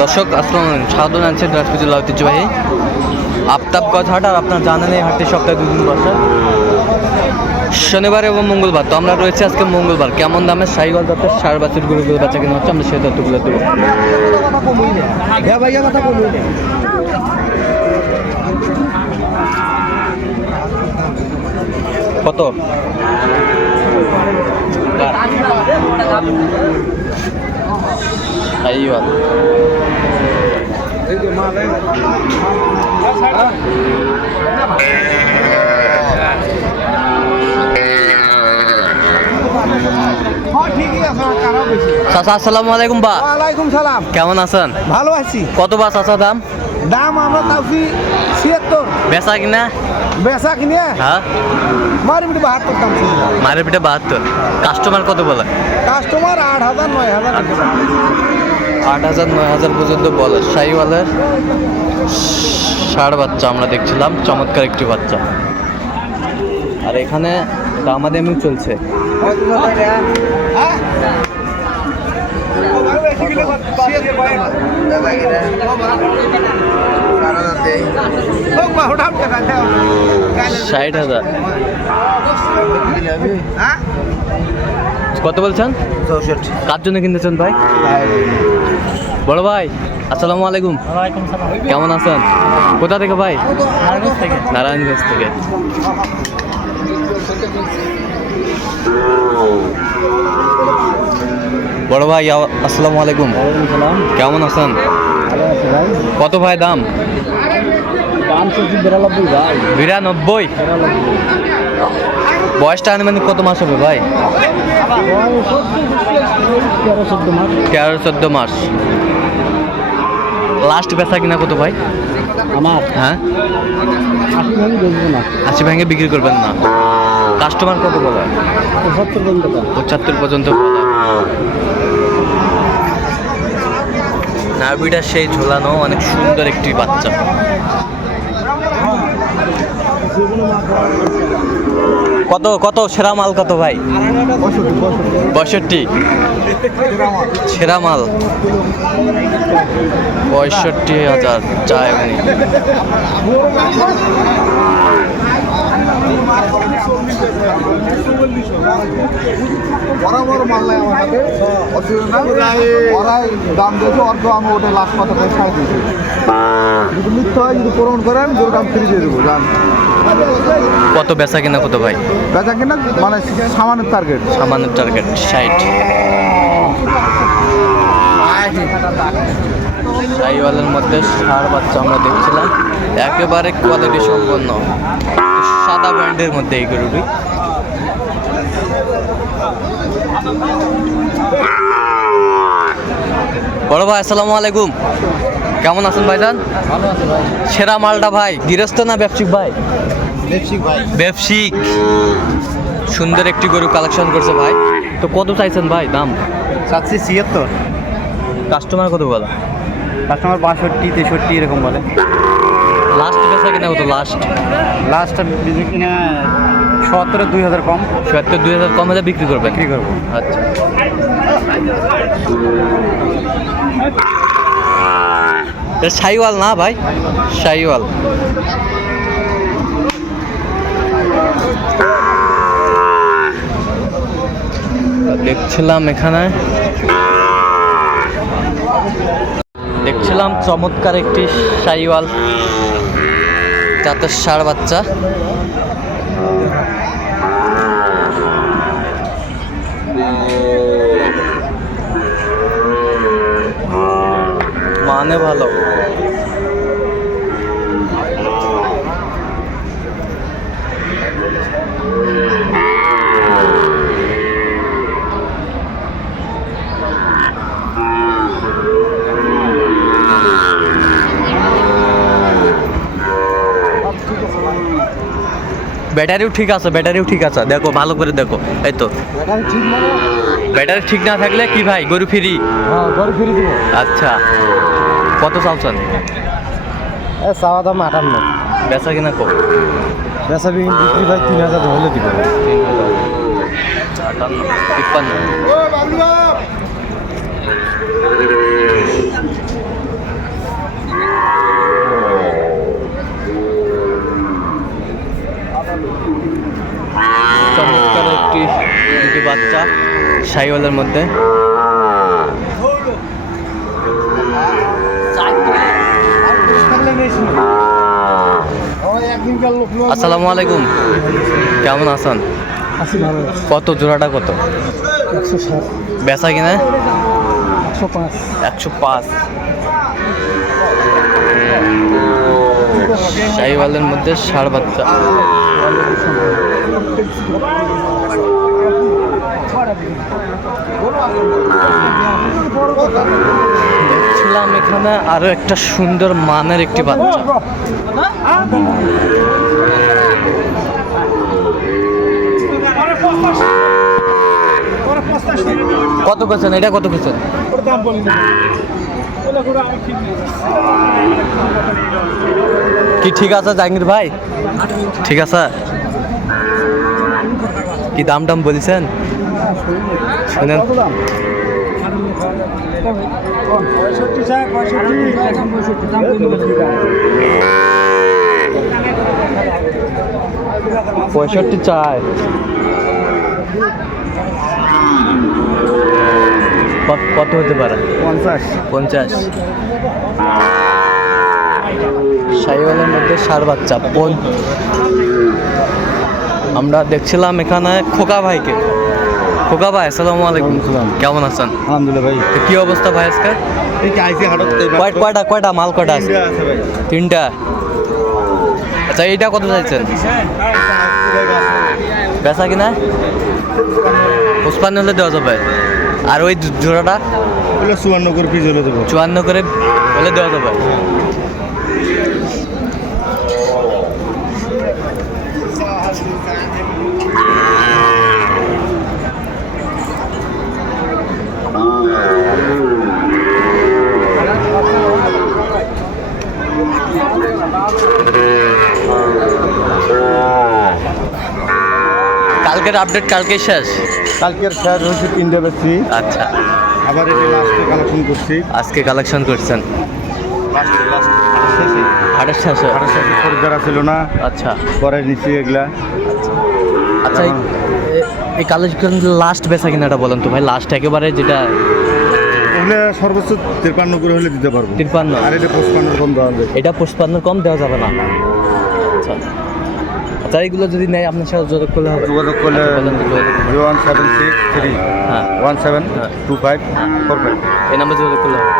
দর্শক আসসালাম জানাচ্ছি দিনাজপুর জেলা ঐতিহ্যবাহী আফতাবগঞ্জ হাট আর আপনার জানেন এই হাটটি সপ্তাহে দুদিন বসে শনিবার এবং মঙ্গলবার তো আমরা রয়েছে আজকে মঙ্গলবার। কেমন দামে সাইগল দত্তের সাড়ে বাছুর গরুগুলো বাচ্চা কিনা হচ্ছে আমরা সেই তথ্যগুলো দেবো কত? সাইওয়াল। চাচা আসসালামু আলাইকুম বা। ওয়ালাইকুম সালাম। কেমন আছেন? ভালো আছি। কত বা চাচা দাম? দাম আমরা তাওছি ছিয়াত্তর। বেচা কিনা? বেচা কিনে? হ্যাঁ। মারি মিটি বাহাত্তর দাম মারের পিঠে বাহাত্তর। কাস্টমার কত বলে? কাস্টমার আট হাজার নয় হাজার। আট হাজার নয় হাজার পর্যন্ত বলে শাহিওয়ালের ষাড় বাচ্চা আমরা দেখছিলাম চমৎকার একটি বাচ্চা। আর এখানে দামাদামি চলছে। ষাট হাজার। কত বলছেন? কার জন্য কিনতেছেন ভাই বড় ভাই আসসালামু আলাইকুম। কেমন আছেন? কোথা থেকে ভাই? নারায়ণগঞ্জ থেকে। বড় ভাই আসসালামু আলাইকুম। সালাম কেমন আছেন? কত ভাই দাম? দাম বিরানব্বই ভাই। বিরানব্বই? বিরানব্বই। বয়সটা আনুমানিক কত মাস হবে ভাই? তেরো চোদ্দ মাস। লাস্ট বেচা কিনা কত ভাই? আমার? হ্যাঁ? আশি ভাঙি বিক্রি করবেন না। কাস্টমার কত বলে? পঁচাত্তর পর্যন্ত দাম পঁচাত্তর পর্যন্ত বলে। নার্ভিটা সেই ঝোলানো অনেক সুন্দর একটি বাচ্চা। কত কত সেরা মাল কত ভাই? পঁয়ষট্টি। সেরা মাল। পঁয়ষট্টি হাজার চায় উনি বরাবর মাল নাই আমার হাতে। ওরাই দাম দিয়েছে অর্ধ আমি ওটা লাস্ট কথা করে ছাড় দিয়েছি। যদি মিথ্যা হয় যদি করেন দাম দিয়ে দেবো কত বেচা কিনা কত ভাই? বেচা কিনা মানে সামান্য টার্গেট সামান্য টার্গেট ষাট। শাহিওয়ালের মধ্যে ষাড় বাচ্চা আমরা দেখছিলাম। একেবারে কোয়ালিটি সম্পন্ন। সাদা ব্র্যান্ডের মধ্যে এই গরুটি। বড় ভাই আসসালামু আলাইকুম। কেমন আছেন ভাইজান? সেরা মালটা ভাই গৃহস্থ না ব্যবসিক ভাই? ব্যবসায়িক সুন্দর একটি গরু কালেকশন করছে ভাই। তো কত চাইছেন ভাই দাম? চাচ্ছি ছিয়াত্তর। কাস্টমার কত বলা? কাস্টমার বাষট্টি তেষট্টি এরকম বলে। লাস্ট বেচা কিনা কত লাস্ট লাস্টটা বিক্রি কিনা সত্তরে দুই হাজার কম। সত্তর দুই হাজার কম হাজার বিক্রি করবেন বিক্রি করব। আচ্ছা। শাহিওয়াল না ভাই? শাহিওয়াল দেখছিলাম এখানে। দেখছিলাম চমৎকার একটি জাতের সার বাচ্চা। মানে ভালো। ব্যাটারিও ঠিক আছে ব্যাটারিও ঠিক আছে। দেখো ভালো করে দেখো। এই তো। ব্যাটারি ঠিক না থাকলে কি ভাই গরু ফিরি? হ্যাঁ ঘরে ফিরে দেবো। আচ্ছা। কত চাওছেন এ চাওয়া দাম আটান্ন। বেচা কিনা কো বেচা বিক্রি বিক্রি ভাই তিন হাজার হলে দিব। তিন হাজার। আটান্ন তিপ্পান্ন। শাহিওয়ালের মধ্যে। আসসালামু আলাইকুম। কেমন আছেন? কত, জোড়াটা কত? বেচা কিনা? একশো পাঁচ। শাহিওয়ালের মধ্যে ষাড় বাচ্চা। দেখছিলাম এখানে আরও একটা সুন্দর মানের একটি বাচ্চা। কত কেছেন এটা কত কেছেন কি ঠিক আছে, জাহাঙ্গীর ভাই? ঠিক আছে। কি দাম টাম বলছেন? পঁয়ষট্টি চাই পঁয়ষট্টি পঁয়ষট্টি চায়। কত- কত হতে পারে? পঞ্চাশ। পঞ্চাশ। সাইওয়ালের মধ্যে সার বাচ্চা পন- আমরা দেখছিলাম এখানে খোকা ভাইকে। খোকা ভাই আসসালামু আলাইকুম। কেমন আছেন? আলহামদুলিল্লাহ ভাই। কি অবস্থা ভাই আজকে কয়টা কয়টা মাল কয়টা আছে? তিনটা আচ্ছা এইটা কত চাইছেন? বেচা কিনা? পুষ্পান্ন হলে দেওয়া যাবে। আর ওই জোড়াটা? চুয়ান্ন করে পিস হলে দেবো। চুয়ান্ন করে হলে দেওয়া যাবে। কালকের আপডেট কালকে শেষ? কালকের শেষ হয়েছে তিনটে বেশি। আচ্ছা। আবার এটি লাস্টে কালেকশন করছি। আজকে কালেকশন করছেন? শেষে। শেষে? হাটের ছিল না আচ্ছা। পরে নিচ্ছি এগুলা। আচ্ছা। এই- কালেকশন লাস্ট বেচা কিনাটা বলেন তো ভাই? লাস্ট একেবারে যেটা ওগুলো সর্বোচ্চ তিরপান্ন করে হলে দিতে পারব। তিরপান্ন। আর এটা পঁচপান্ন কম দেওয়া হবে এটা পুষ্পান্নর কম দেওয়া যাবে না। আচ্ছা। আচ্ছা এইগুলো যদি নেয় আপনার সাথে যোগাযোগ করলে হবে। যোগাযোগ করলে আচ্ছা। Zero one seven six three হ্যাঁ। ওয়ান সেভেন হ্যাঁ। Two five four five. এই নাম্বার যোগাযোগ করলে হবে।